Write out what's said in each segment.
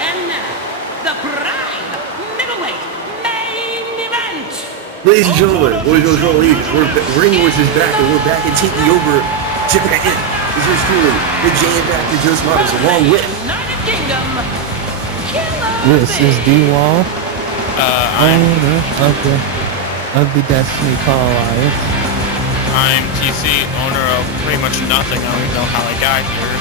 And now, the prime middleweight main event. Ladies and gentlemen, boys and girls, Granier is back, and we're back and taking over Japan. This is truly the Jam Factor Just Models, along with United Kingdom. This is D-Wall. Owner of the Destiny Call Aias. I'm TC, owner of pretty much nothing. I don't even know how I got here.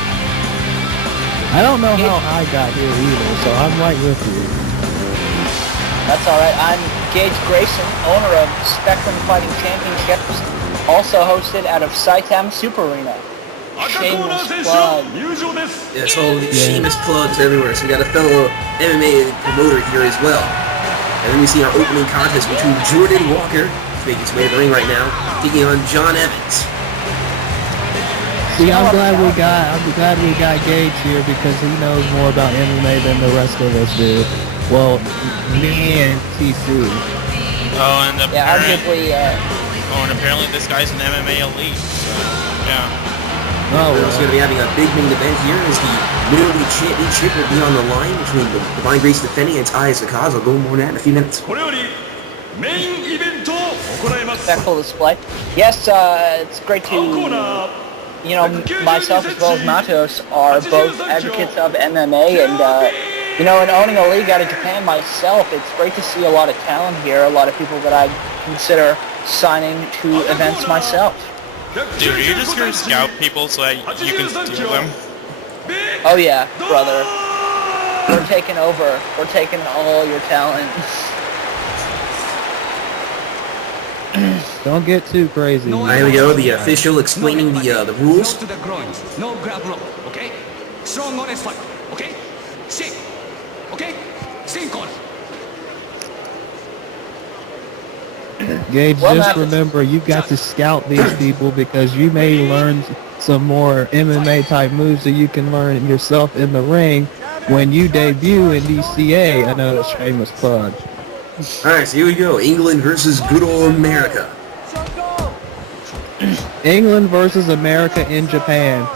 I don't know how I got here either, so I'm right with you. That's alright. I'm Gage Grayson, owner of Spectrum Fighting Championships, also hosted out of Saitama Super Arena. Shameless plug. yeah, it's all these shameless plugs everywhere. So we got a fellow MMA promoter here as well. And then we see our opening contest between Jordan Walker, who's making his way to the ring right now, taking on John Evans. See, I'm glad we got Gage here because he knows more about MMA than the rest of us do. Well, me and TC. Oh, and apparently, Arguably, apparently this guy's an MMA elite. So, yeah. Oh, We're also going to be having a big main event here as the Middleweight Championship will be on the line between the Divine Grace defending against Aias and Achaz. I'll go more on that in a few minutes. spectacle display. Yes, it's great to, you know, myself as well as Matos are both advocates of MMA, and, you know, in owning a league out of Japan myself, it's great to see a lot of talent here, a lot of people that I consider signing to events myself. Dude, are you just gonna scout people so that you can steal them? Oh yeah, brother. We're taking over. We're taking all your talent. don't get too crazy. Here we go, the official explaining the rules. To the groins. No grab rope, okay? Strong honest fight, okay? Sit. Okay? Sink on. Gage, Well, just remember, you got to scout these people because you may learn some more MMA type moves that you can learn yourself in the ring when you debut in DCA. Another shameless plug. Alright, so here we go. England versus good old America. England versus America in Japan.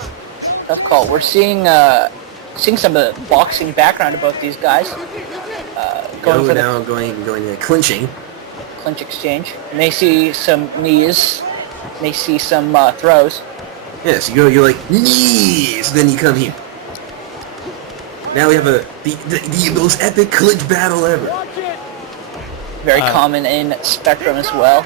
Tough call. We're seeing some of the boxing background of both these guys. Going for the going clinching. clinch exchange. May see some knees. May see some throws. Yes, you're like knees, then you come here. Now we have the most epic clinch battle ever. Very common in Spectrum as well.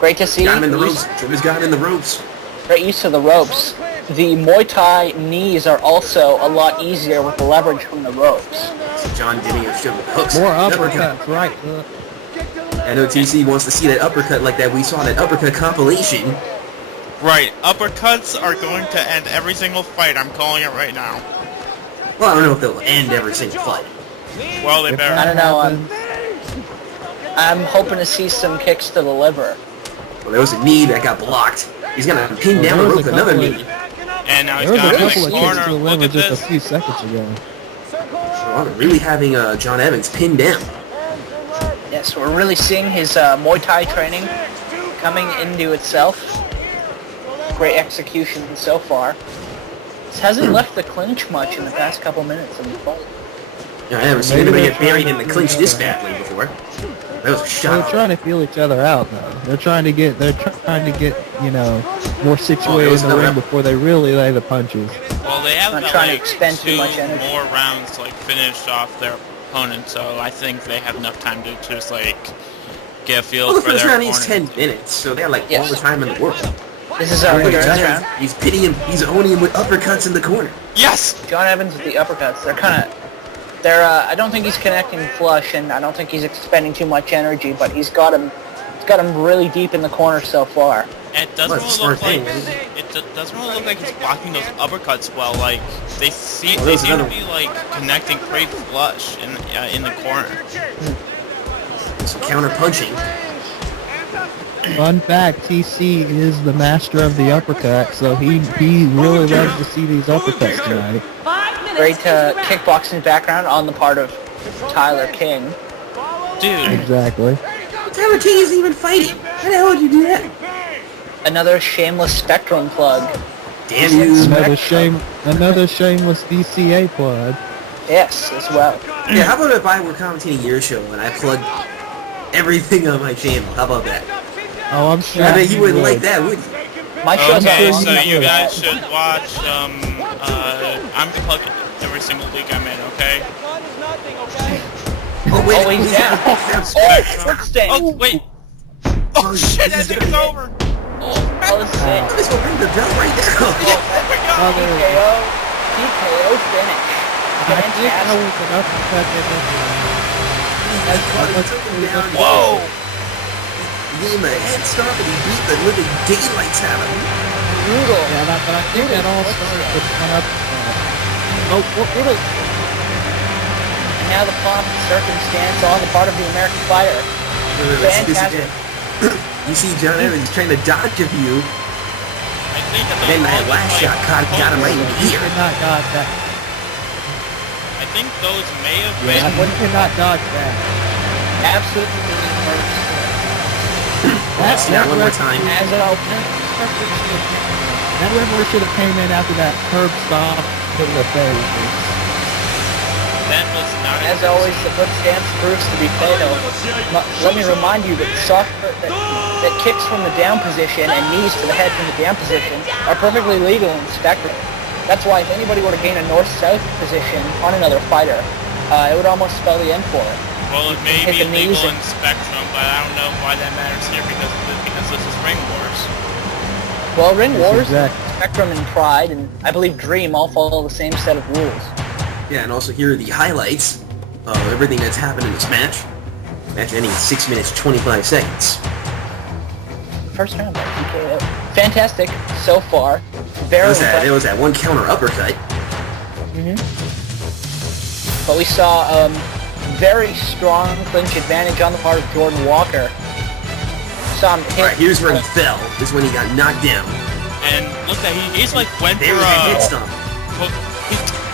Great to see. Got him in the ropes. Jordan's got him in the ropes. Great use of the ropes. The Muay Thai knees are also a lot easier with the leverage from the ropes. John getting his hooks. More uppercuts, right. I know TC wants to see that uppercut like that we saw in that uppercut compilation. Right, uppercuts are going to end every single fight. I'm calling it right now. Well, I don't know if they'll end every single fight. Well, they better. I don't know. I'm hoping to see some kicks to the liver. Well, there was a knee that got blocked. He's gonna pin down the rope with another knee. And now he's There was got a him in couple the of kicks to corner. the Look liver at just this. a few seconds ago. Well, they're really having John Evans pinned down. Yes, we're really seeing his Muay Thai training coming into itself. Great execution so far. This hasn't left the clinch much in the past couple minutes of the fight. Yeah, I never seen anybody get buried in the clinch this badly before. That was a They're shot. trying to feel each other out, though. They're trying to get, you know, more situated in the ring before they really lay the punches. Well, they have Not got trying to like expend too two much energy. more rounds to like finish off their opponent, so I think they have enough time to just like get a feel Well, the for first their round is opponent. 10 minutes, so they have like all Yes. the time in the world. This is our first round. He's pitting him. He's owning him with uppercuts in the corner. Yes! John Evans with the uppercuts. I don't think he's connecting flush, and I don't think he's expending too much energy, but he's got him really deep in the corner so far. And it doesn't Well, really it's a look smart like thing, doesn't really look like he's blocking those uppercuts well. Like they seem there's to another be like connecting pretty flush in the corner. Some counter punching. Fun fact, TC is the master of the uppercut, so he really loves to see these uppercuts tonight. 5 minutes. Great kickboxing background on the part of Tyler King. Dude, Exactly. Tyler King isn't even fighting. How the hell would you do that? Another shameless Spectrum plug. Damn you. Another shameless DCA plug. Yes, as well. Yeah, how about if I were commentating your show and I plugged everything on my channel? How about that? Oh, I'm sure. I bet you wouldn't like that, would you? My show's Okay, not long so enough you for guys that. should watch, I'm plugging every single league I'm in, okay? Oh, wait. Oh, he's down. That's Oh, right. quick stand. Oh, wait! Oh shit, that thing is over! Oh, this is it. This will ring the bell right there. Oh, TKO. TKO finish. I think I Fantastic. was an uppercut in He took him down. Whoa! He gave him a head stop and he beat the living daylights out of him. Brutal. Yeah, but I think that all started with one uppercut. Oh, what is... And now the pomp and circumstance on the part of the American fighter. Let's see this Fantastic. again. You see John Evans trying to dodge a few, I think that and then that last shot got him right in the He ear. could not dodge that. I think those may have Yeah, been... one cannot dodge that. Absolutely immersed. Let's see that one more time. As an That river should have came in after that curb stop to the face. That was not As always, the good stance proves to be fatal. Let me remind you that that kicks from the down position and knees to the head from the down position are perfectly legal in Spectrum. That's why if anybody were to gain a north-south position on another fighter, it would almost spell the end for it. Well, it may Hit be the knees legal and- in Spectrum, but I don't know why that matters here because this is Ring Wars. Well, Ring Wars, exact- Spectrum and Pride, and I believe Dream all follow the same set of rules. Yeah, and also here are the highlights of everything that's happened in this match. Match ending in 6 minutes 25 seconds. First round by TKO. Fantastic so far. Very There impressive. was that one counter uppercut. But we saw very strong clinch advantage on the part of Jordan Walker. Saw him hit. Alright, here's where he fell. This is when he got knocked down. And look at he's like went for There was that head stomp.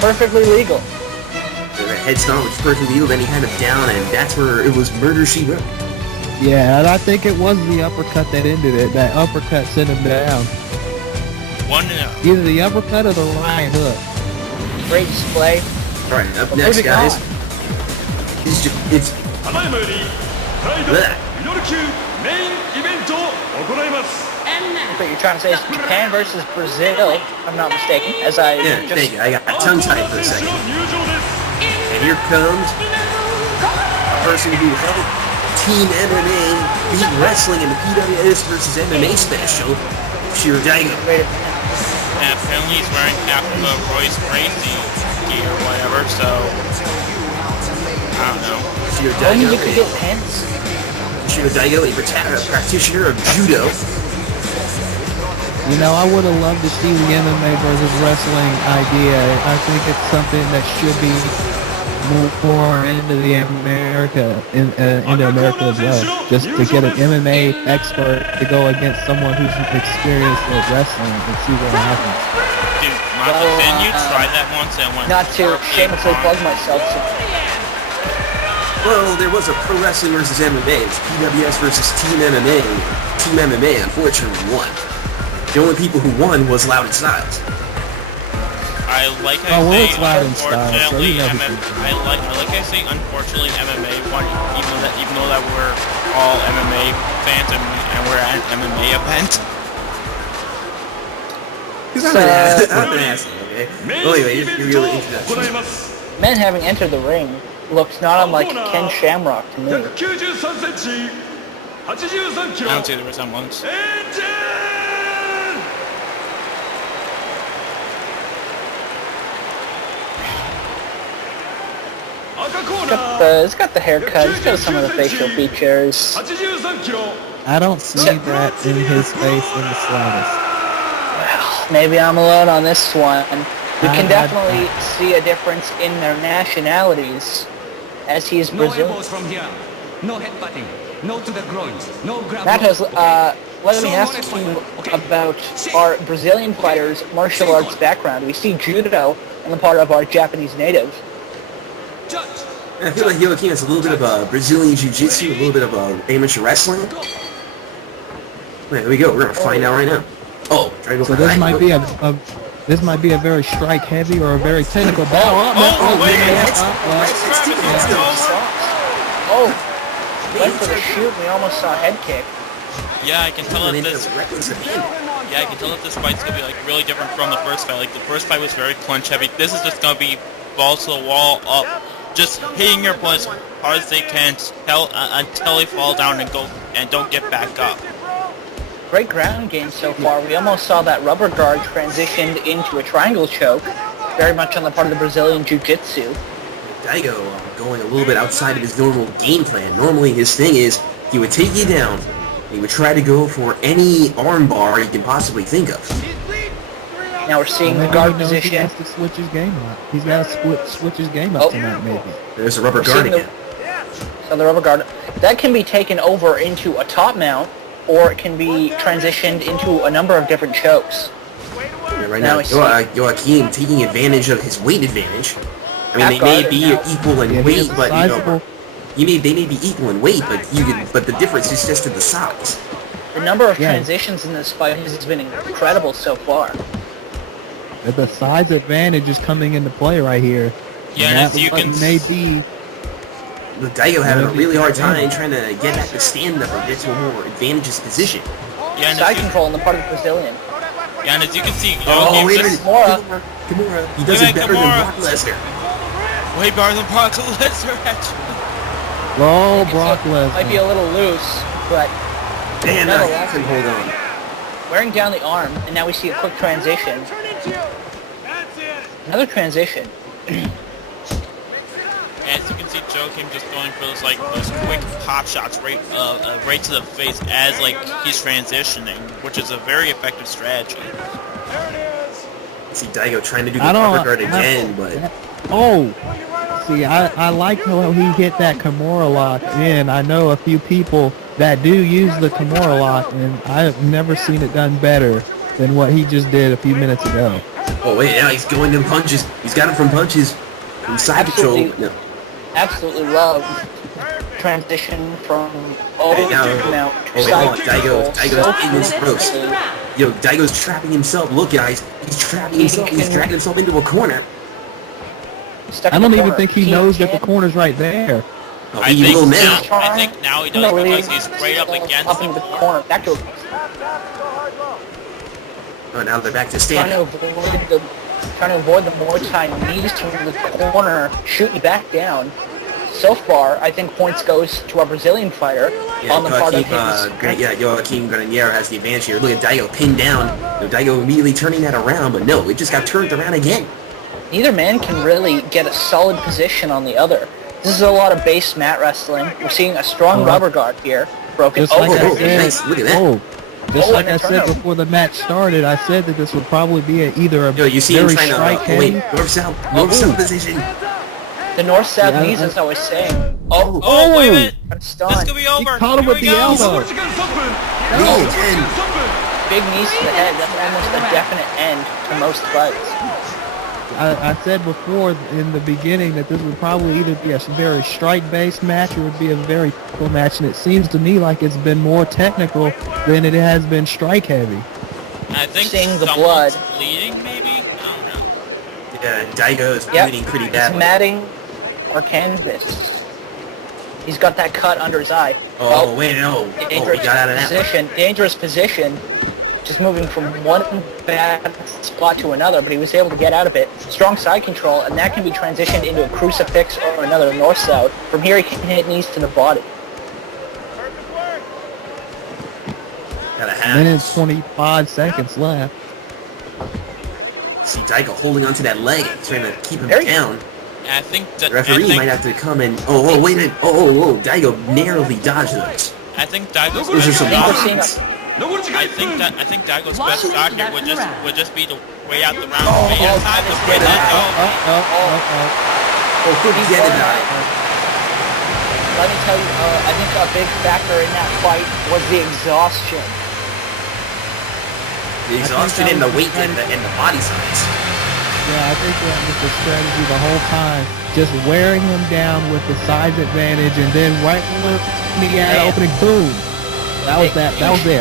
Perfectly legal. There was that head stomp, which was perfectly legal. Then he had him down, and that's where it was murder she wrote. Yeah, and I think it was the uppercut that ended it. That uppercut sent him down. Either the uppercut or the Lion hook. Great display. Alright, up But next, moving guys. on. It's bleh. And now, What you're trying to say is Japan versus Brazil, if I'm not mistaken. As I Yeah, just thank you. I got tongue-tied for a second. And here comes a person who held Team MMA Beat Wrestling in the PWS versus MMA special, Toshiro Daigo. great. And apparently he's wearing half of a Royce Gracie gear or whatever, so I don't know. Toshiro Only Daigo, you could get pens. Toshiro Daigo, a practitioner of judo. You know, I would have loved to see the MMA versus wrestling idea. I think it's something that should be moved more into the into America as well. Just to get an MMA expert to go against someone who's experienced at wrestling and see what happens. Dude, Michael, didn't you try that once and went Not to horribly shamelessly wrong? plug myself. Well, there was a Pro Wrestling versus MMA. It's PWS versus Team MMA. Team MMA unfortunately won. The only people who won was Loud and Styles. I like Oh, well, I it's say, loud and style, so unfortunately, you know who I like I say, unfortunately, MMA won, even though that we're all MMA fans and we're at an MMA event. Because I'm an asshole, okay? Well, anyway, here's your introduction. Men having entered the ring looks not unlike Ken Shamrock to me. I don't see the resemblance. It's got the haircut, it's got some of the facial features. I don't see that in his face in the slightest. Maybe I'm alone on this one. We can I- definitely see a difference in their nationalities, as he is No Brazilian. elbows from here. No headbutting. No to the groins. No grab. Matos, let me ask you about our Brazilian fighters' martial arts background. We see judo on the part of our Japanese native. Judge. I feel like Joakim has a little bit of a Brazilian Jiu-Jitsu, a little bit of amateur wrestling. There we go. We're going to find out right now. Oh, trying to go So for this the might be this might be a very strike heavy or a very technical battle. wait, Oh, went for the shoot. We almost saw a head kick. Yeah, I can tell that this. reckless abandon. Yeah, I can tell that this fight's gonna be like really different from the first fight. Like the first fight was very clinch heavy. This is just gonna be balls to the wall, up, just hitting your opponent as hard as they can until they fall down and don't get back up. Great ground game so far. We almost saw that rubber guard transitioned into a triangle choke, very much on the part of the Brazilian Jiu-Jitsu. Daigo going a little bit outside of his normal game plan. Normally his thing is he would take you down, he would try to go for any armbar he can possibly think of. Now we're seeing the guard position. He has to switch his game up. He's got to switch his game up tonight, maybe. There's a rubber guard again. So the rubber guard, that can be taken over into a top mount, or it can be transitioned into a number of different chokes. Yeah, right now, Joakim taking advantage of his weight advantage. I mean, they may be equal in weight, but they may be equal in weight, but the difference is just in the size. The number of transitions in this fight has been incredible so far. The size advantage is coming into play right here. Yeah, and as you can maybe With Daigo having a really hard time trying to get back to stand up and get to a more advantageous position. Yeah, and side control on the part of the Brazilian. Yeah, and as you can see, oh, wait a minute. Kimura. He does it better than Brock Lesnar. Way better than Brock Lesnar, actually. Oh, Brock Lesnar. Might be a little loose, but Damn, I couldn't hold on. wearing down the arm, and now we see a quick transition. Another transition. As you can see, Joakim just going for those quick pop shots right to the face as he's transitioning, which is a very effective strategy. See Daigo trying to do the uppercut again, but see, I like how he hit that Kimura lock in. I know a few people that do use the Kimura lock, and I've never seen it done better than what he just did a few minutes ago. Oh wait, now he's going to punches. He's got him from punches, from side control. No. Absolutely love transition from now Daigo's in his ropes. Yo, Daigo's trapping himself. Look, guys, he's trapping himself. He's dragging himself into a corner. I don't even think he knows that the corner's right there. Oh, I think now he does because he's right up against up into the corner. Back to oh, now they're back to stand. Trying to avoid the Muay Thai knees to the corner, shoot you back down. So far, I think points goes to our Brazilian fighter on the part of his... Joakim Granier has the advantage here. Look at Daigo pinned down. Daigo immediately turning that around, but no, it just got turned around again. Neither man can really get a solid position on the other. This is a lot of base mat wrestling. We're seeing a strong rubber guard here. Broken. Nice. Look at that. Just like I said before the match started, I said that this would probably be either a you see him very trying strike-heavy... north-south position. The north-south knees, as I was saying. Oh, wait a minute. This could be over. He caught him with the elbow. Big knees to the head. That's almost a definite end to most fights. I said before in the beginning that this would probably either be a very strike-based match or it would be a very technical match, and it seems to me like it's been more technical than it has been strike-heavy. I think seeing the blood. Bleeding, maybe? I don't know. Yeah, Daigo is bleeding pretty badly. It's matting or canvas. He's got that cut under his eye. Oh, wait, no. He got out of that position. Dangerous position. Just moving from one bad spot to another, but he was able to get out of it. Strong side control, and that can be transitioned into a crucifix or another north-south. From here, he can hit knees to the body. Got a minute 25 seconds left. See Daigo holding onto that leg, trying to keep him down. I think the referee might have to come and... Oh, wait a minute. Oh, Daigo narrowly dodged those. I think Daigo's Those are some options. I think Daigo's best shot here would just be to weigh out the round. Oh, he has time to get it out. Get it out. Let me tell you, I think a big factor in that fight was the exhaustion. The exhaustion and the weight and the body size. Yeah, I think that was the strategy the whole time. Just wearing him down with the size advantage, and then right in the opening, boom. That was it.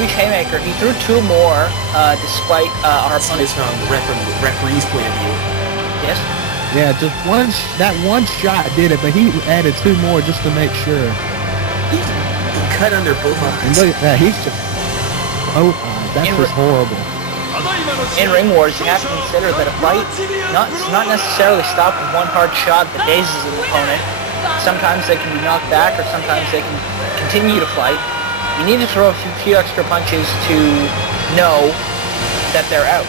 huge haymaker. He threw 2 more, despite our See this opponent. from the referee's point of view. Yes. Yeah, just that one shot did it, but he added 2 more just to make sure. He cut under both And eyes. look at that, he's just that's just horrible. In ring wars, you have to consider that a fight not necessarily stopped with one hard shot that dazes an opponent. Sometimes they can be knocked back, or sometimes they can continue to fight. You need to throw a few extra punches to know that they're out.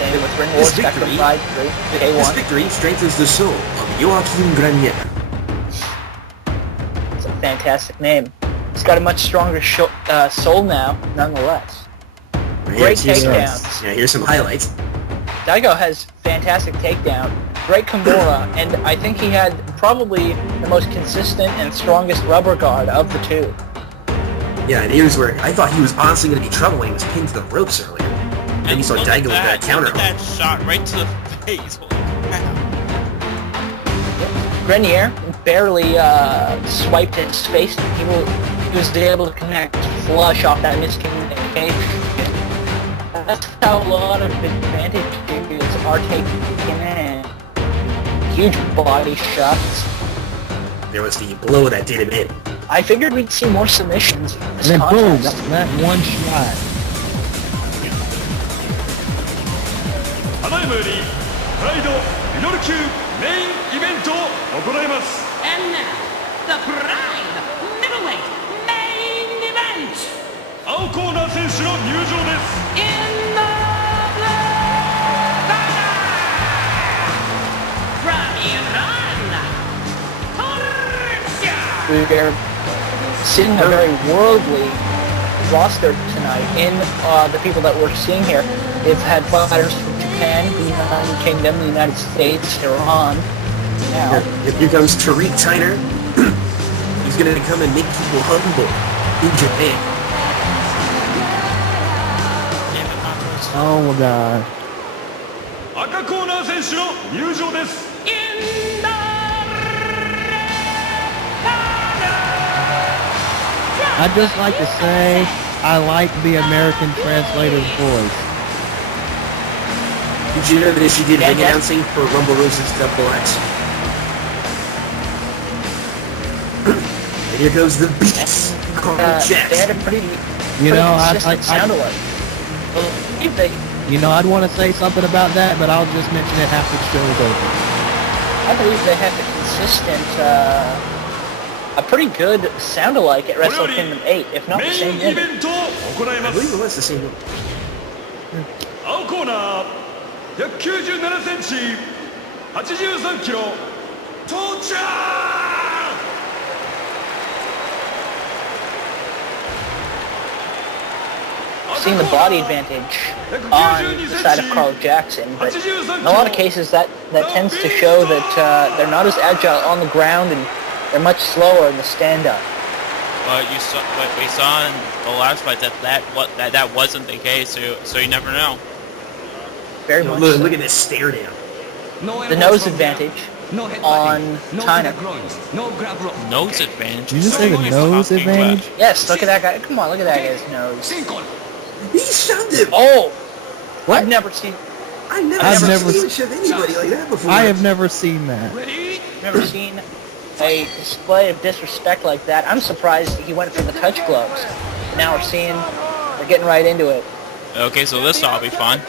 Same with ring wars, This Spectrum victory- Pride 3, This K1. victory strengthens the soul of Joakim Granier. It's a fantastic name. He's got a much stronger soul now, nonetheless. Great takedowns. Yeah, here's some highlights. Daigo has fantastic takedown, great Kimura, and I think he had probably the most consistent and strongest rubber guard of the 2. Yeah, and here's where I thought he was honestly going to be trouble when he was pinned to the ropes earlier. And you saw look Daigo at with that counter. Look at that shot right to the face. Holy crap. Granier barely swiped his face. He was able to connect flush off that miscommunication. That's how a lot of advantages are taken in. Huge body shots. There was the blow that did him in. I figured we'd see more submissions in And this then boom, contest. that one shot. ただいまよりプライドミドル級メインイベントを行います And now, the Pride Middleweight Main Event! 青コーナー選手の入場です In the blue from Iran, Tariq! We're seeing a very worldly roster tonight. In the people that we're seeing here, they've had fighters from Japan, the United Kingdom, the United States, Iran. Now, Here comes Tariq Tyner. He's going to come and make people humble in Japan. Oh my god. 赤コーナー選手の入場です In the I'd just like to say I like the American translator's voice. Did you know that she did ring Yeah. announcing for Rumble Rose's Double X? And here goes the beats. Carl they had Jackson. a pretty You know, consistent sound alike. I'd want to say something about that, but I'll just mention it after the show is over. I believe they had the consistent, a pretty good sound alike at Wrestle Kingdom 8, if not the メ same インイ name. ベントを行い I ま believe す it was the same one. 青コーナー197センチ83キロ到着 Seeing the body advantage on the side of Carl Jackson, but in a lot of cases that tends to show that they're not as agile on the ground and they're much slower in the stand-up. But we saw in the last fight that wasn't the case, so you never know. Very You know, much look, so. look at this stare down. The nose advantage on China. Nose advantage. Did you just say the What are you nose talking advantage? about? Yes, look at that guy. Come on, look at that guy's nose. He shoved him. Oh! What? I've never seen I've I've never seen him shove anybody like that before. I have never seen that. a display of disrespect like that. I'm surprised he went for the touch gloves. Now we're seeing they're getting right into it. Okay, so this ought to be fun.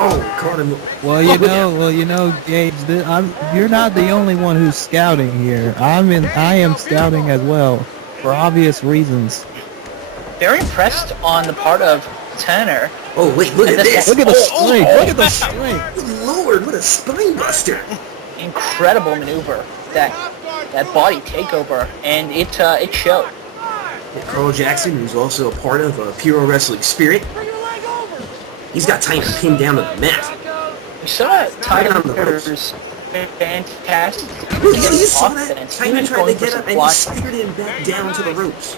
Oh, caught him. Well, you know, Gage, you're not the only one who's scouting here. I am scouting as well, for obvious reasons. Very impressed on the part of Tanner. Oh, wait, look at this. Look at the strength. Look at the strength. Good Lord, what a spine buster. Incredible maneuver. That body takeover, and it showed. And Carl Jackson, who's also a part of Puro Wrestling Spirit, he's got Tyner pinned down to the mat. We saw Right on the Tyner's fantastic. Look, you saw that? offense. He Tyner was tried going to for get some up and he fly- speared him back down to the ropes.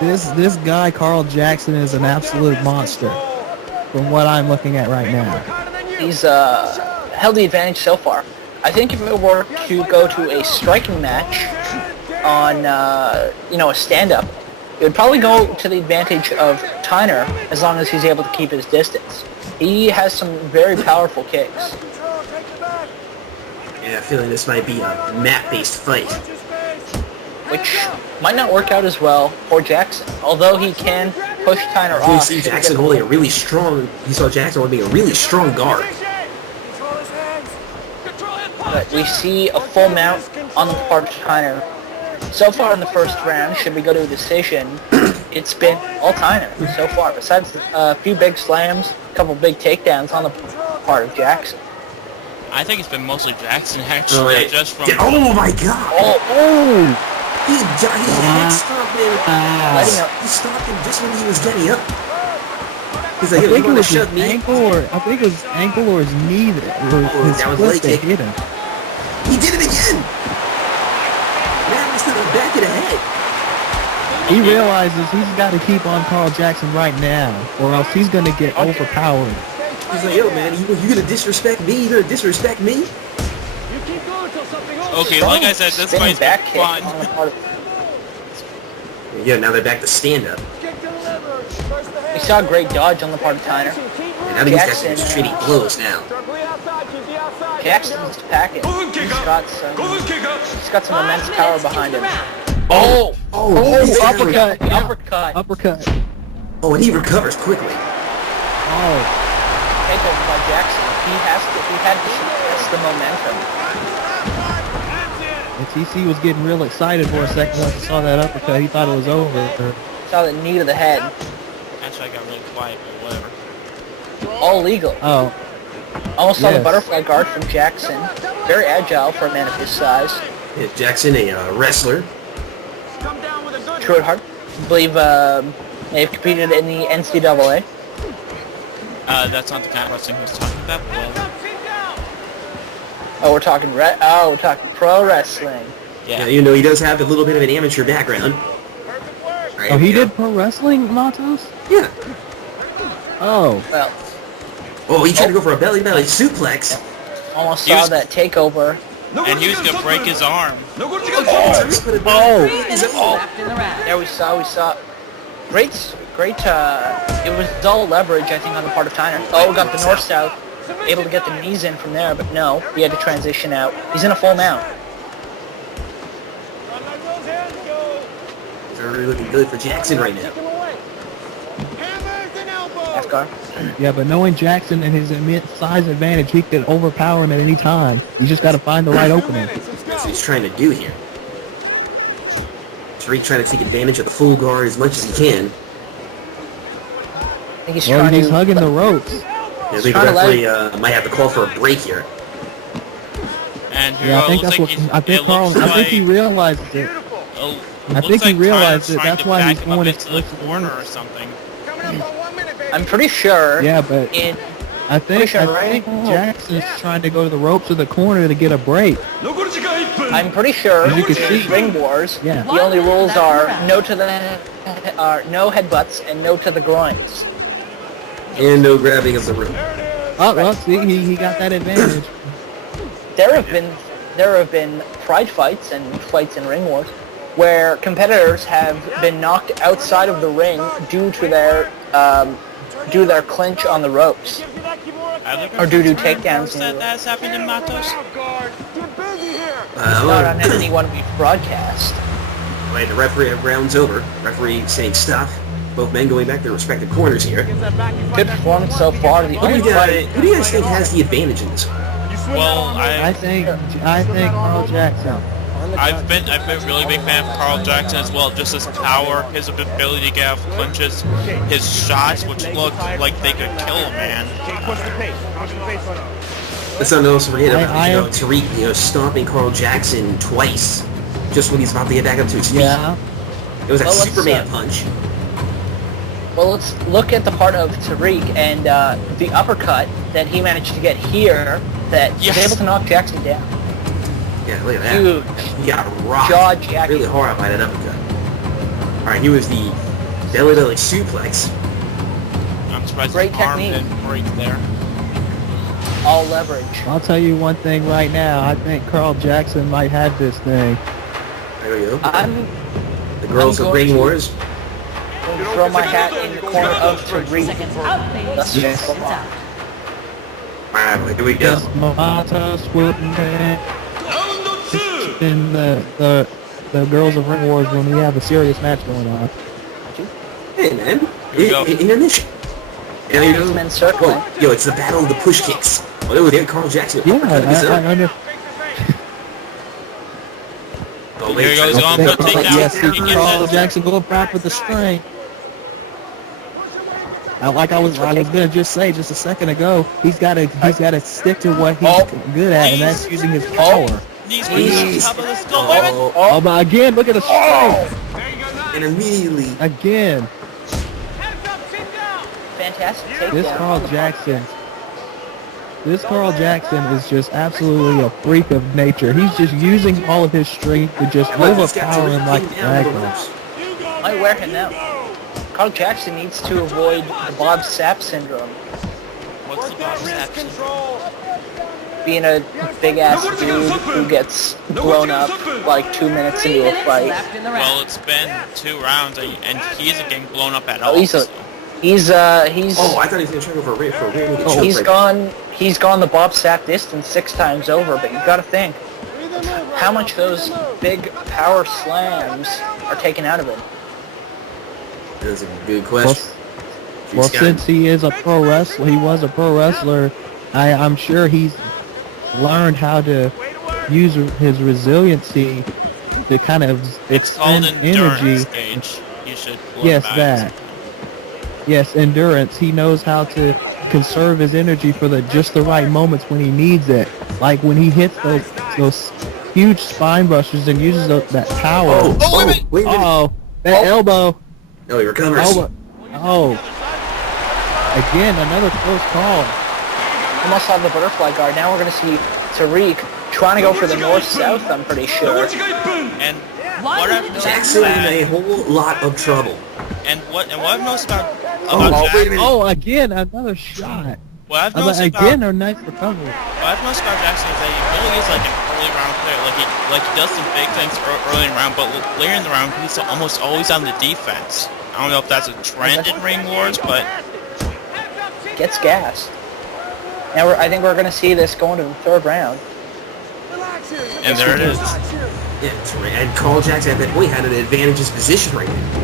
This guy, Carl Jackson, is an absolute monster, from what I'm looking at right now. He's held the advantage so far. I think if it were to go to a striking match on a stand-up, It would probably go to the advantage of Tyner as long as he's able to keep his distance. He has some very powerful kicks. Yeah, I feel like this might be a mat-based fight. Which might not work out as well for Jackson. Although he can push Tyner You off. see Jackson holding a really strong... You saw Jackson holding a really strong guard. But we see a full mount on the part of Tyner. So far in the first round, should we go to a decision, it's been all Tyner so far. Besides a few big slams, a couple big takedowns on the part of Jackson. I think it's been mostly Jackson, actually, just from... Oh my god! Oh! He head stomped him. Letting He stopped him just when he was getting up. He's I like, think you it want to was his shove me? ankle, or I think it was his ankle or his knee that his that was foot leg that kick. hit him. He did it again! Man was to the back of the head. He realizes he's got to keep on Carl Jackson right now, or else he's going to get overpowered. He's like, yo, man, you gonna disrespect me? You gonna disrespect me? Okay, like I said, this spinning fight's been back kick fun. on the part of... Yeah, now they're back to stand-up. We saw a great dodge on the part of Tyner. And now these guys are just trading blows now. Jackson's packing. He's got some immense power behind him. Oh! uppercut. The uppercut. Uppercut. Oh, and he recovers quickly. Oh, Takeover by Jackson. He had to suppress the momentum. and TC was getting real excited for a second once he saw that uppercut. He thought it was over. Saw the knee to the head. Actually, I got really quiet, but whatever. All legal. Oh, Almost saw the yes. butterfly guard from Jackson. Very agile for a man of his size. Yeah, Jackson, a wrestler. True at heart. I believe they've competed in the NCAA. That's not the kind of wrestling he was talking about, but whatever. Oh, we're talking pro wrestling. Yeah, Yeah. you know, he does have a little bit of an amateur background. Right, oh, he yeah. did pro wrestling, Matos? Yeah. Oh, Well, Oh, he tried to go for a belly-belly suplex. almost He saw was- that takeover. And he was gonna break his arm. Tariq put a Oh. his own. Left in the round. There we saw. Great, it was dull leverage, I think, on the part of Tyner. Oh, got the north-south. Able to get the knees in from there, but no, he had to transition out. He's in a full mount. They're really looking good for Jackson right now. Half guard. yeah, but knowing Jackson and his immense size advantage, he could overpower him at any time. You just got to find the right opening. That's what he's trying to do here. Tariq trying to take advantage of the full guard as much as he can. I think he's Well, trying he's to... hugging the ropes. I think the trying to let referee might have to call for a break here. And Yeah, I think looks that's what. like he's- I think it Carl. looks I think he like- realizes it. Oh, I looks think he like realized Tyler's it. trying That's to why back he's him up going into the to- corner or something. I'm pretty sure... Yeah, but I think right? Jackson's trying to go to the ropes of the corner to get a break. I'm pretty sure You can in see. Ring Wars, Yeah. the only rules are no headbutts and no to the groins. And no grabbing of the rope. Oh, well, see, he got that advantage. There have been pride fights and fights in Ring Wars where competitors have been knocked outside of the ring due to their clinch on the ropes. Or due to takedowns. That has happened in Matos. Not on any one of these broadcasts. Right, the referee rounds over. Referee saying stop. Both men going back to their respective corners here. Good performance so far. The Who only do fight... you guys think has the advantage in this one? Well, I think Carl Jackson. I've been a really big fan of Carl Jackson as well. Just his power, his ability to get out of clinches, his shots, which look like they could kill a man. Let's not also forget about I- Tariq, stomping Carl Jackson twice, just when he's about to get back up to his feet. Yeah. It was that Well, let's, Superman punch. Well, let's look at the part of Tariq and the uppercut that he managed to get here that Yes. was able to knock Jackson down. Yeah, look at that. Huge. He got rocked Jaw jacking. really hard by that uppercut. All right, here was the belly suplex. I'm surprised Great his arm technique. didn't break there. All leverage. I'll tell you one thing right now. I think Carl Jackson might have this thing. There we go. I'm The girls I'm of going Ring to- Wars. throw my hat in the corner of Tariq. Seconds out, please. That's Yes. Seconds out. Alright, here we go. Yes, Matos wouldn't in the Girls of Ring Wars when we have a serious match going on. Hey, man. we go. Intermission. There you go. Men circling. Whoa, yo, it's the battle of the push kicks. Oh, there, Carl Jackson. Yeah, Oh, Here he goes on for a takedown. Yes, He gets Carl it. Jackson going back with the string. Like I was gonna just say just a second ago, he's gotta stick to what he's good at, and that's using his power. Knees right on top of the skull. Wait a minute. Oh, but again, look at the string. And immediately, Again, Fantastic takedown. This Carl Jackson is just absolutely a freak of nature. He's just using all of his strength to just overpower him like a ragdoll. Might wear him now. Carl Jackson needs to avoid the Bob Sapp syndrome. What's the boss action? Being a big-ass dude who gets blown up like 2 minutes 3 into a minutes fight. left in the Well, round. it's been 2 rounds, and he isn't getting blown up at Oh, all. he's so. he's oh, I thought he was gonna try to go for a rear naked choke he's breaker. gone the Bob Sapp distance 6 times over. But you gotta think how much those big power slams are taken out of him. That's a good question. Well, since he is a pro wrestler, he was a pro wrestler. I'm sure he's learned how to use his resiliency to kind of It's called expend endurance, energy. Gage. You should look Yes, back. that. Yes, endurance. He knows how to conserve his energy for just the right moments when he needs it. Like when he hits those huge spine brushes and uses that power. Oh, wait a minute. wait a minute. Uh-oh. That elbow. No, he recovers. Oh. Again, another close call. Almost have the butterfly guard. Now we're gonna see Tariq trying to go for the north-south. I'm pretty sure. And what I've noticed Jackson in a whole lot of trouble. and what I've noticed about Oh, wait a Jackson, minute. Oh, again, another shot. what I've noticed about Again, a nice recovery. what I've noticed about Jackson is that he really is like an early round player. Like he does some big things early in the round, but later in the round he's almost always on the defense. I don't know if that's a trend in Ring Wars, but Gets gas. Now I think we're gonna see this going to the 3rd round. and there it is. Yeah, that's right. And Carl Jackson at that point had an advantageous position right now.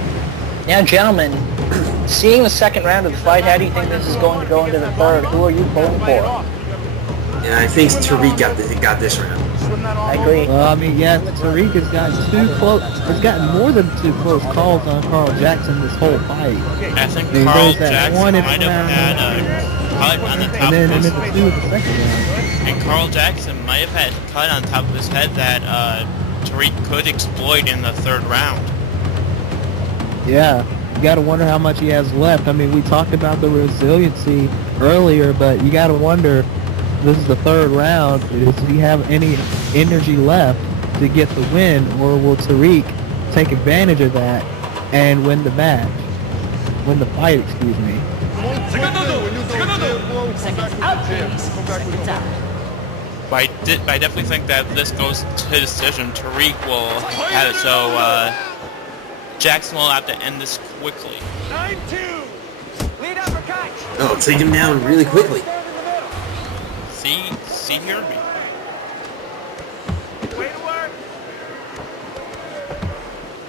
Now, gentlemen, seeing the 2nd round of the fight, how do you think this is going to go into the 3rd? Who are you pulling for? And I think Tariq got this round. I agree. Well, I mean, yeah, Tariq has gotten has gotten more than 2 close calls on Carl Jackson this whole fight. I think There's Carl that Jackson one in might have round had a cut on the top And then of in his the 2 of the 2nd round. and Carl Jackson might have had a cut on top of his head that Tariq could exploit in the 3rd round. Yeah, you got to wonder how much he has left. I mean, we talked about the resiliency earlier, but you got to wonder, this is the 3rd round, does he have any energy left to get the win, or will Tariq take advantage of that and win the match? Win the fight, excuse me. Seconds out, please. Seconds out. But I definitely think that if this goes to decision, Tariq will have it, so Jackson will have to end this quickly. Oh, take him down really quickly. See here?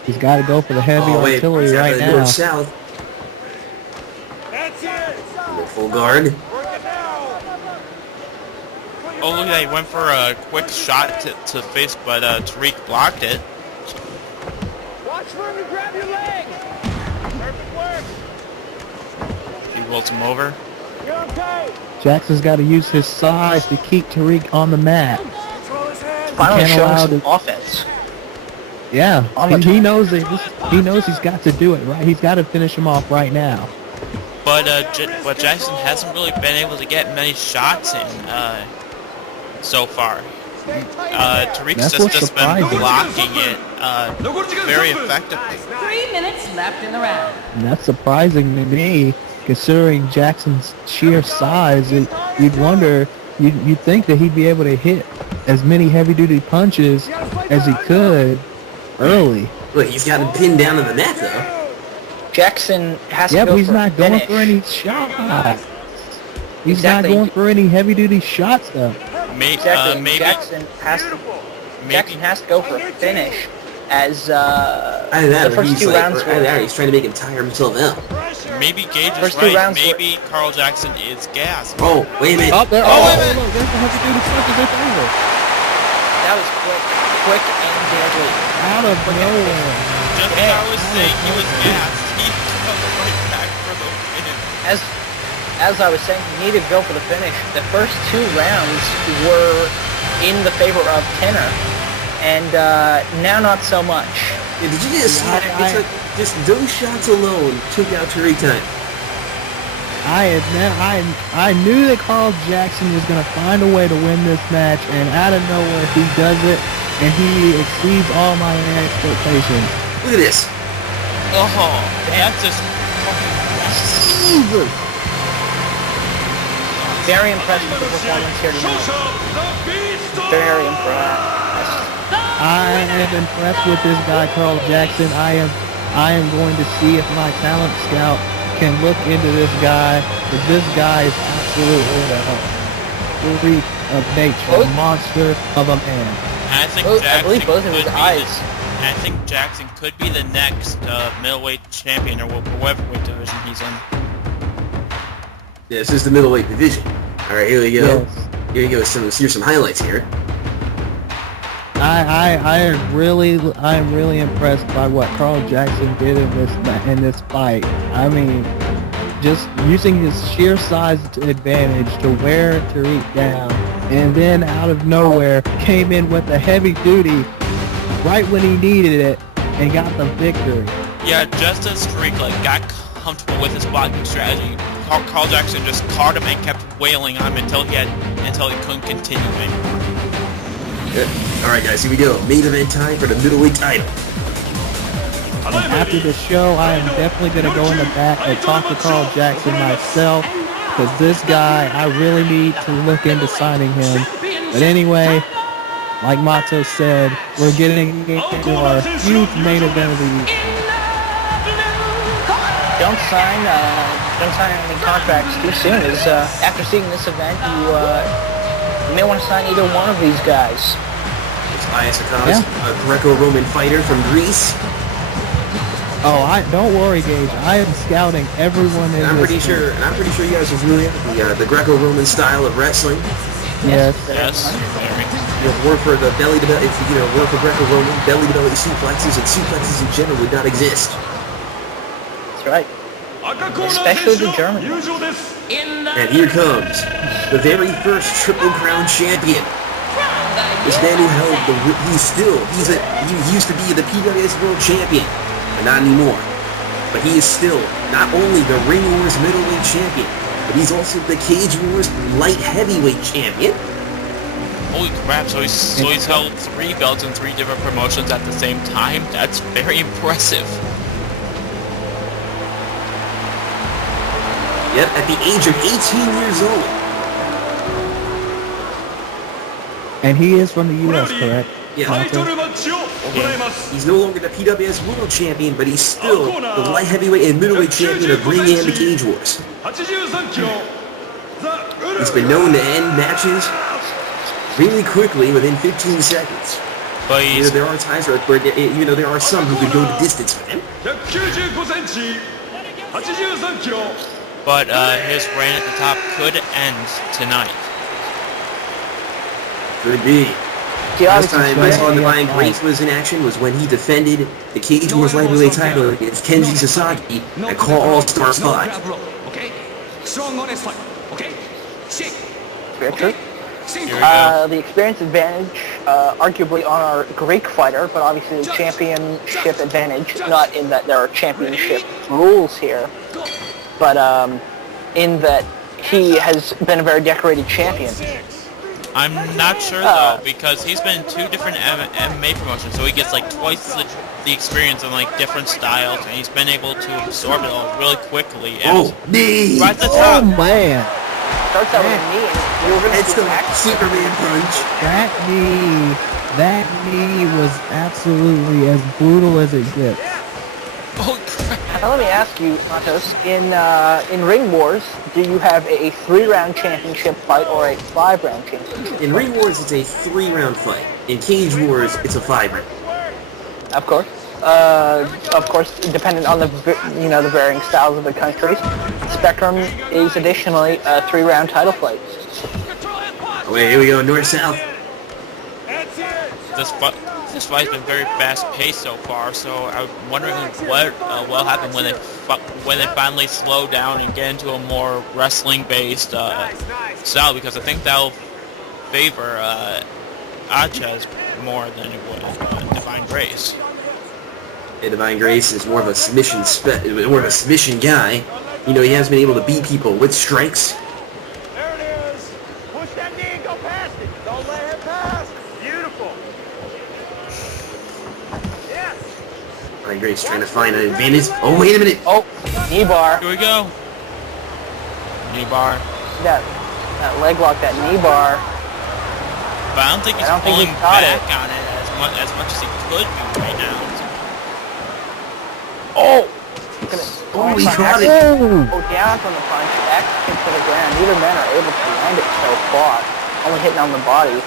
He's got to go for the heavy Oh, wait. artillery He's got right to now. go south. Full guard. Oh, look at that, he went for a quick shot to face, but Tariq blocked it. Watch for him to grab your leg. Perfect work. He rolls him over. You're okay. Jackson's got to use his size to keep Tariq on the mat. Control his hand. Finally can't showing allow some the- offense. Yeah, On the he knows it. He knows he's got to do it right. He's got to finish him off right now. But Jackson hasn't really been able to get many shots in so far. Tariq's That's just what's been surprising. blocking it very effectively. 3 minutes left in the round. And that's surprising to me, considering Jackson's sheer size. You'd wonder, you'd think that he'd be able to hit as many heavy-duty punches as he could early. Look, he's got him pinned down to the net, though. Jackson has to Yeah, go but he's for not a going finish. for any shots. He's Exactly. not going for any heavy-duty shots, though. Exactly. and Maybe Jackson has to go for a finish, as Either that, the or first he's two like, rounds or either that, or were. he's trying to make him tire himself out. maybe Gage is First two right. rounds Maybe Carl Jackson is gassed. Oh, wait a minute. Oh, there! Oh, Oh, wait a minute. look, there's the heavy-duty punches right there. That was quick and deadly. Out of nowhere. Just as I was saying he was gassed, he comes right back for the finish. As I was saying, he needed to go for the finish. The first two rounds were in the favor of Tenor, and now not so much. Yeah, did you just see that? It's like, just those shots alone took out Tariq time. I knew that Carl Jackson was going to find a way to win this match, and out of nowhere he does it, and he exceeds all my expectations. Look at this. Oh, that's just Jesus. Very impressed with the performance here tonight. Very impressed. I am impressed with this guy, Carl Jackson. I am going to see if my talent scout can look into this guy, because this guy is absolutely a freak of nature, a monster of a man. I think I believe both of his could be eyes. I think Jackson could be the next middleweight champion, or whatever weight division he's in. Yeah, this is the middleweight division. All right, here we go. Yes. Here you go. Here's some highlights here. I am really impressed by what Carl Jackson did in this fight. I mean, just using his sheer size advantage to wear Tariq down, and then out of nowhere came in with a heavy duty right when he needed it and got the victory. Yeah, just as Tariq got comfortable with his blocking strategy, Carl Jackson just caught him and kept wailing on him until he couldn't continue anymore. Good. All right, guys, here we go. Main event time for the middleweight title. After the show, I am definitely going to go in the back and talk to Carl Jackson myself, because this guy, I really need to look into signing him. But anyway, like Mato said, we're getting into our huge main event of the evening. Don't sign any contracts too soon. As after seeing this event, you may want to sign either one of these guys. It's Aias, a Greco-Roman fighter from Greece. Oh, don't worry, Gage. I am scouting everyone in And I'm this pretty sure you guys are familiar with the Greco-Roman style of wrestling. Yes. Yes, Work for the belly to belly. Work for Greco-Roman belly to belly suplexes, and suplexes in general would not exist. That's right. Especially the German. And here comes the very first Triple Crown champion. This man who held he used to be the PWS World Champion, but not anymore. But he is still not only the Ring Wars Middleweight Champion, but he's also the Cage Wars Light Heavyweight Champion. Holy crap, so he's held 3 belts in 3 different promotions at the same time? That's very impressive. Yep, at the age of 18 years old. And he is from the U.S., correct? Yeah. Yeah. He's no longer the PWS World Champion, but he's still the Light Heavyweight and Middleweight Champion of Granier and the Cage Wars. He's been known to end matches really quickly within 15 seconds. But There are times where there are some who could go the distance with him. But his reign at the top could end tonight. Could be. Last time I saw Divine Grace was in action was when he defended the Cage Wars Light Heavyweight title against Kenji Sasaki at Call All-Star 5. Okay? Strong honest fight. Okay? Shake. Very true. Here we go. The experience advantage, arguably on our Greek fighter, but obviously the championship advantage, not in that there are championship rules here, but in that he has been a very decorated champion. I'm not sure though, because he's been in 2 different MMA promotions, so he gets twice the experience in different styles, and he's been able to absorb it all really quickly. And Knee! right at the top. Oh, man. Starts out with a knee, and you were going to It's see the an action. Superman punch. That knee was absolutely as brutal as it gets. Holy crap. Now let me ask you, Matos, in Ring Wars, do you have a 3-round championship fight or a 5-round championship? In Ring Wars, it's a 3-round fight. In Cage Wars, it's a 5-round. Of course, dependent on the the varying styles of the countries. Spectrum is additionally a 3-round title fight. Oh, wait, here we go, north-south. This fight's been very fast-paced so far, so I'm wondering what will happen when they finally slow down and get into a more wrestling-based style, because I think that'll favor Achaz more than it would Divine Grace. Yeah, Divine Grace is more of a submission guy. You know, he has been able to beat people with strikes. There it is. Push that knee and go past it. Don't let him pass. Beautiful. Yes. Divine Grace trying to find an advantage. Oh, wait a minute. Oh, knee bar. Here we go. Knee bar. That leg lock, that knee bar. But I don't think he's pulling back on it as much as he could be right now. Oh! Oh, he caught it. Oh, down from the punch. X kick to the ground. Neither man are able to land it so far. Only hitting on the body.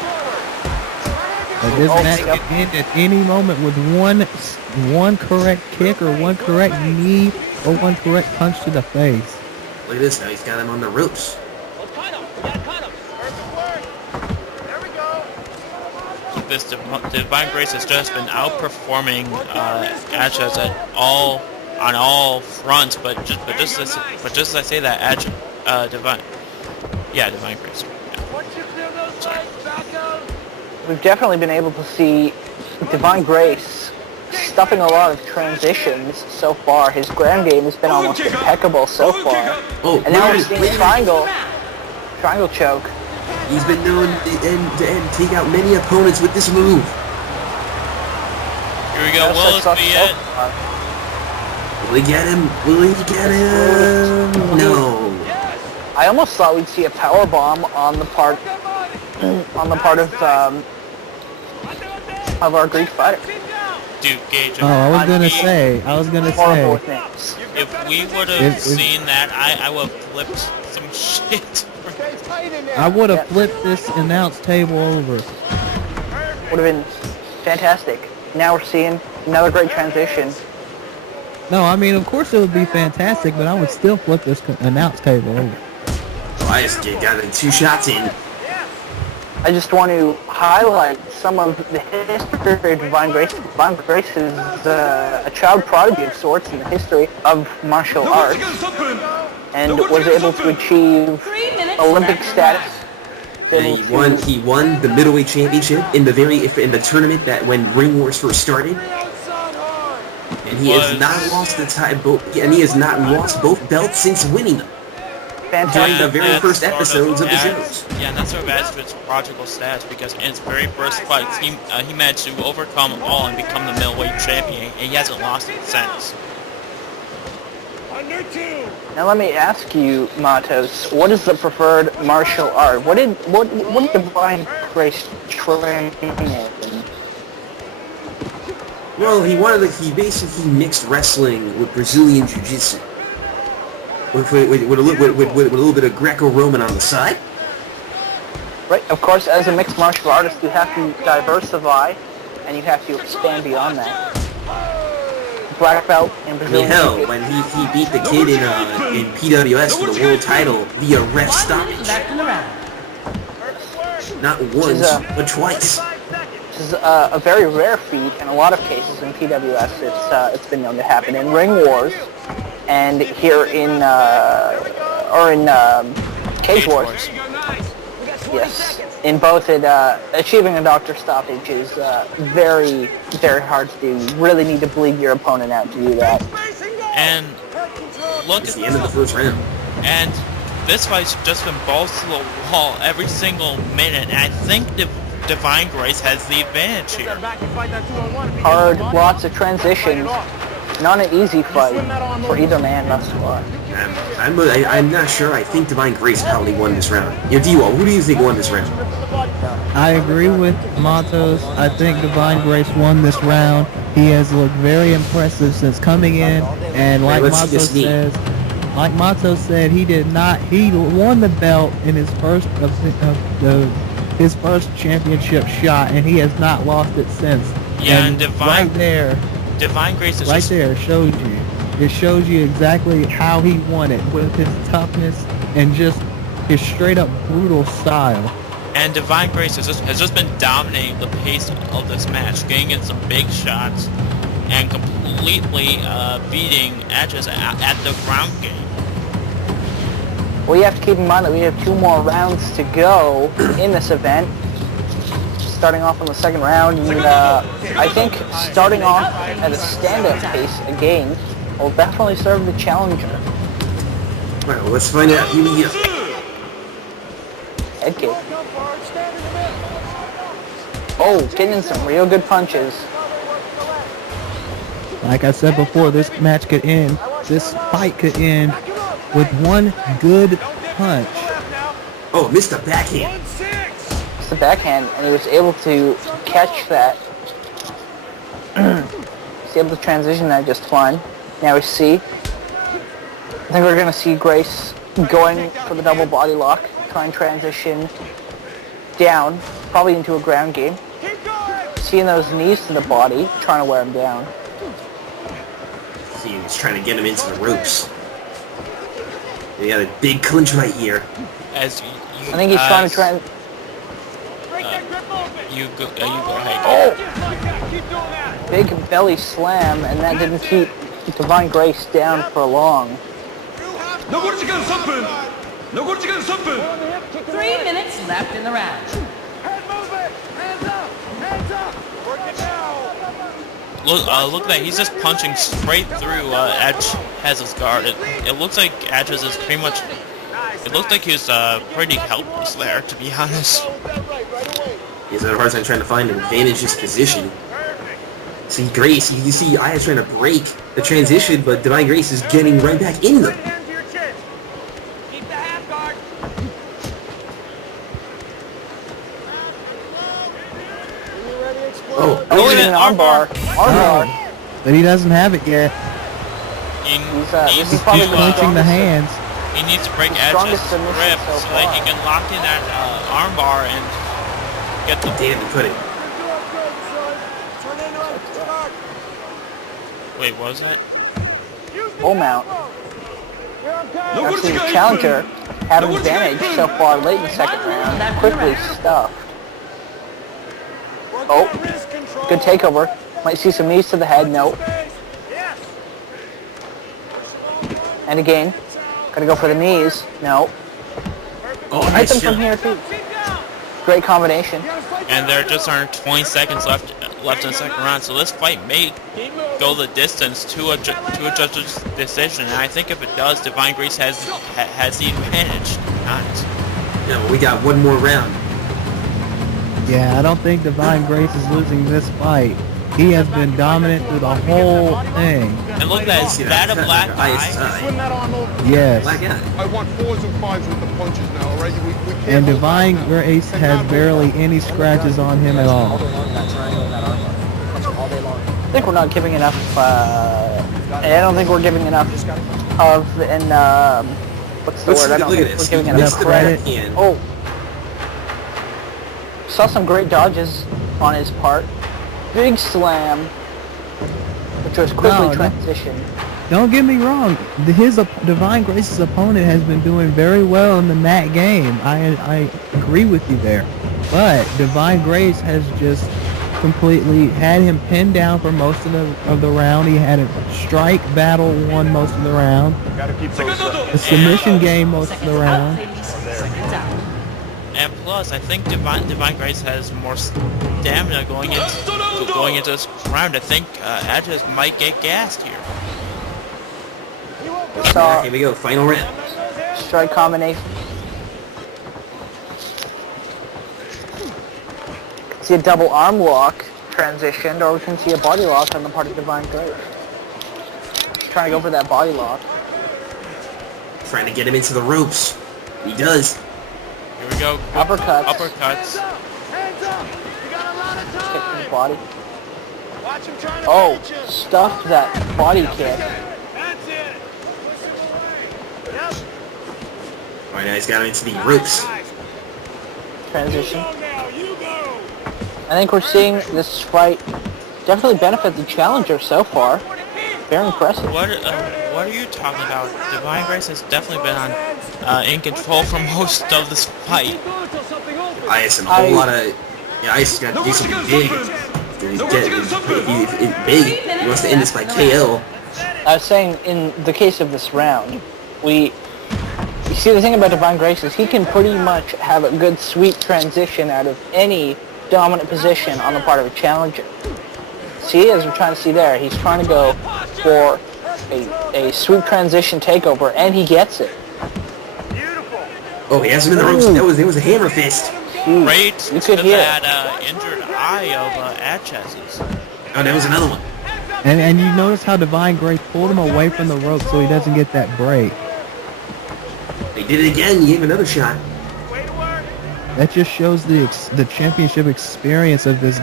But this match can end at any moment with one correct kick or one correct knee or one correct punch to the face. Look at this now. He's got him on the ropes. This Divine Grace has just been outperforming Achaz on all fronts, but just as I say that, Divine Grace. Yeah. Sorry. We've definitely been able to see Divine Grace stuffing a lot of transitions so far. His ground game has been almost impeccable so far. Oh, And now we're seeing a triangle choke. He's been known to take out many opponents with this move. Here we go. Will this be it? Will he get him? Will he get him? No. I almost thought we'd see a power bomb on the part of our Greek fighter. Dude, Gage. Oh, I was gonna say. Horrible things. If we would have seen that, I would have flipped some shit. I would have flipped this announce table over. Would have been fantastic. Now we're seeing another great transition. No, I mean, of course it would be fantastic, but I would still flip this announce table over. Aias got 2 shots in. I just want to highlight some of the history of Divine Grace. Divine Grace is a child prodigy of sorts in the history of martial arts, and was able to achieve Olympic status. And he won the Middleweight Championship in the tournament that when Ring Wars first started. And he has not lost he has not lost both belts since winning them. During the very first episodes of the shows. Yeah, and that sort of adds to its prodigal status, because in his very first fights, he managed to overcome all and become the middleweight champion, and he hasn't lost it since. Now let me ask you, Matos, what is the preferred martial art? What did Divine Grace train in? Well, he basically mixed wrestling with Brazilian Jiu-Jitsu. With a little bit of Greco-Roman on the side. Right, of course, as a mixed martial artist, you have to diversify, and you have to expand beyond that. Black belt in Brazilian Jiu-Jitsu. When he beat the kid in PWS for the world title via ref stoppage. Not once, but twice. This is a very rare feat. In a lot of cases in PWS, it's been known to happen in Ring Wars. And here in Cage Wars, yes, in both achieving a doctor stoppage is very, very hard to do. You really need to bleed your opponent out to do that. And look at the end of the first round. And this fight's just been balls to the wall every single minute. And I think Divine Grace has the advantage here. Hard, lots of transitions. Not an easy fight for either man thus far. I'm not sure. I think Divine Grace probably won this round. Yo, D-Wall, who do you think won this round? I agree with Matos. I think Divine Grace won this round. He has looked very impressive since coming in, and like Matos said, he did not. He won the belt in his first his first championship shot, and he has not lost it since. Yeah, and right there, Divine Grace is right just, there shows you. It shows you exactly how he won it with his toughness and just his straight up brutal style. and Divine Grace has just been dominating the pace of this match, getting in some big shots, and completely beating Achaz at the ground game. Well, you have to keep in mind that we have 2 more rounds to go in this event. Starting off in the second round, and I think starting off at a stand-up pace again will definitely serve the challenger. Alright, well, let's find out. Here we go. Head kick. Oh, getting in some real good punches. Like I said before, this fight could end with one good punch. Oh, missed the backhand. It's the backhand, and he was able to catch that. He's able to transition that just fine. Now we see. I think we're going to see Grace going for the double body lock, try and transition down, probably into a ground game. Seeing those knees to the body, trying to wear him down. See, he's trying to get him into the ropes. He got a big clinch right here. I think he's trying to try. You go ahead. Oh! Big belly slam, and that didn't keep Divine Grace down for long. 残り時間3分残り時間3分 3 minutes left in the round. Look at that. He's just punching straight through Achaz's guard. It looks like Achaz is pretty much... It looks like he's pretty helpless there, to be honest. He's had a hard time trying to find an advantageous position. See, Grace, you see Aias trying to break the transition, but Divine Grace is getting right back in them. Oh, He's in an armbar. Armbar. But he doesn't have it yet. He's probably the Clenching the hands. He needs to break The Achaz's strongest submission grip so so that he far. can lock in that armbar and get the... damn, he put it. Wait, what was that? Full mount. Actually, the challenger had an advantage so far late in the second round. Quickly stuffed. Oh, good takeover. Might see some knees to the head. No. And again, gonna go for the knees. No. Oh, Hit nice them from shot. here too. Great combination. And there just aren't 20 seconds left in the second round, so this fight may go the distance to a judge's decision. And I think if it does, Divine Grace has the advantage. Not. No, we got one more round. Yeah, I don't think Divine Grace is losing this fight. He has been dominant through the whole thing. And look at that, is that a black Aias' eye? eye. Yes. Black eye. I want 4s and 5s with the punches now, alright? We can't And hold Divine back. Grace has barely any scratches on him at all. I think we're not giving enough. I don't think we're giving enough of what's the Let's word? I don't look at think this. we're giving He enough missed the credit. backhand. Oh, saw some great dodges on his part. Big slam, which was quickly No, transitioned. Don't get me wrong. Divine Grace's opponent has been doing very well in the mat game. I agree with you there. But Divine Grace has just completely had him pinned down for most of the round. He had a strike battle won most of the round. Gotta keep those The submission game most of the round. 50 seconds out. And plus, I think Divine Grace has more stamina going into this round. I think Achaz might get gassed here. Saw Here we go, final round. strike combination. See a double arm lock transitioned, or we can see a body lock on the part of Divine Grace. Trying to go for that body lock. Trying to get him into the ropes. He does. Here we go. Uppercuts. Uppercuts. Kick to the body. Oh, stuffed that body kick. Alright, now he's got him into the ropes. Transition. I think we're seeing this fight definitely benefit the challenger so far. Very impressive. What are you talking about? Divine Grace has definitely been on in control for most of this fight. Aias a whole lot of... Yeah, Aias has got to do something big. He's big. He wants to end this by KO. I was saying, in the case of this round, you see, the thing about Divine Grace is he can pretty much have a good sweet transition out of any dominant position on the part of a challenger. See, as we're trying to see there, he's trying to go for a sweet transition takeover, and he gets it. Oh, he has him in the ropes. It was a hammer fist. Right You to could hear that injured eye of Achaz's. Oh, that was another one. And you notice how Divine Grace pulled him away from the rope so he doesn't get that break. He did it again. He gave him another shot. That just shows the championship experience of this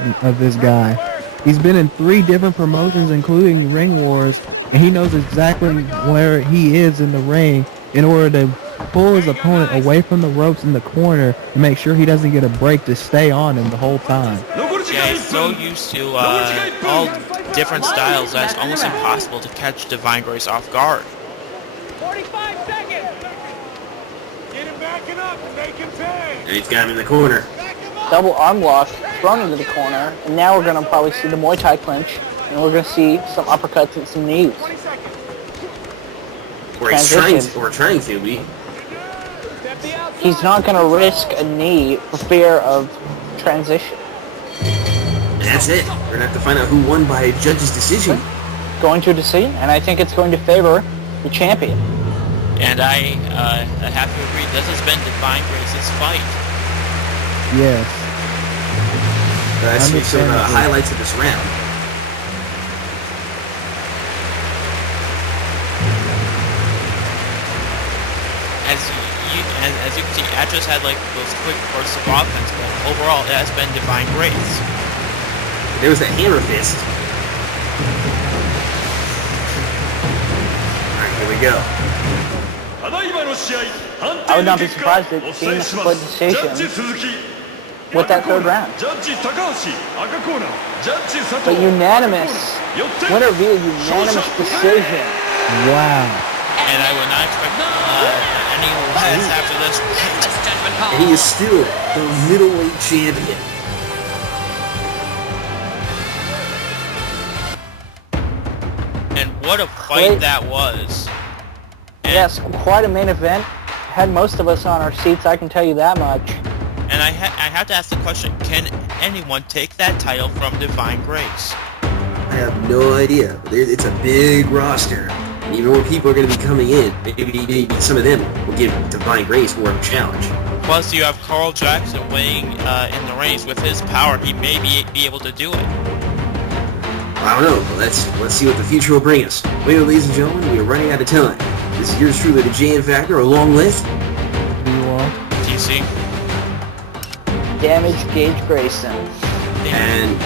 guy. He's been in 3 different promotions, including Ring Wars, and he knows exactly where he is in the ring in order to pull his opponent away from the ropes in the corner and make sure he doesn't get a break to stay on him the whole time. Yeah, he's so used to all different styles that it's almost impossible to catch Divine Grace off guard. 45 seconds. Get him backing up and make him pay. And he's got him in the corner. Double arm lock thrown into the corner, and now we're going to probably see the Muay Thai clinch, and we're going to see some uppercuts and some knees. Or he's trying to be. He's not going to risk a knee for fear of transition. And that's it. We're going to have to find out who won by a judge's decision. Going to a decision, and I think it's going to favor the champion. And I have to agree, this has been Divine Grace's fight. Yes. That's some of the highlights of this round. As you can see, Achaz had like those quick bursts of offense, but overall it has been Divine Grace. There was that hammer fist. Alright, here we go. I would not be surprised at being a split decision with that third round. But unanimous, winner via unanimous decision. Wow. And I would not expect any less after this. And he is still the middleweight champion. And what a fight that was. And, Yes, quite a main event. Had most of us on our seats, I can tell you that much. And I have to ask the question, can anyone take that title from Divine Grace? I have no idea. It's a big roster. Even more people are going to be coming in. Maybe some of them will give Divine Grace more of a challenge. Plus, you have Carl Jackson weighing in the race. With his power, he may be able to do it. I don't know. Let's see what the future will bring us. Well, ladies and gentlemen, we are running out of time. This is yours truly, the JN Factor, along with... TC. Damage Gage Grayson. And